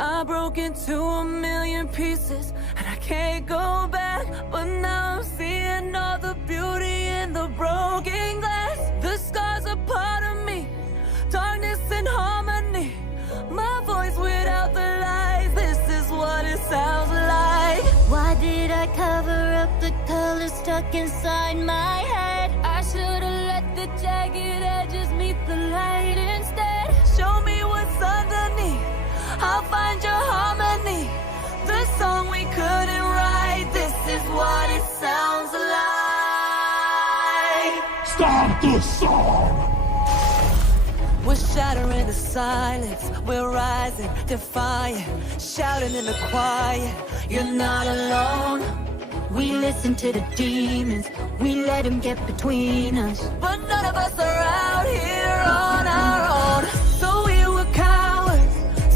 I broke into a million pieces and I can't go back. But now I'm seeing all the beauty in the broken glass. The scars are part of me, darkness and harmony. My voice without the lies, this is what it sounds like. Why did I cover up the colors stuck inside my head? I should've let the jagged edges meet the light instead. Show me what's underneath, I'll find your harmony. The song we couldn't write, this is what it sounds like. Start the song! We're shattering the silence, we're rising, defiant, shouting in the quiet. You're not alone. We listen to the demons, we let them get between us. But none of us are out here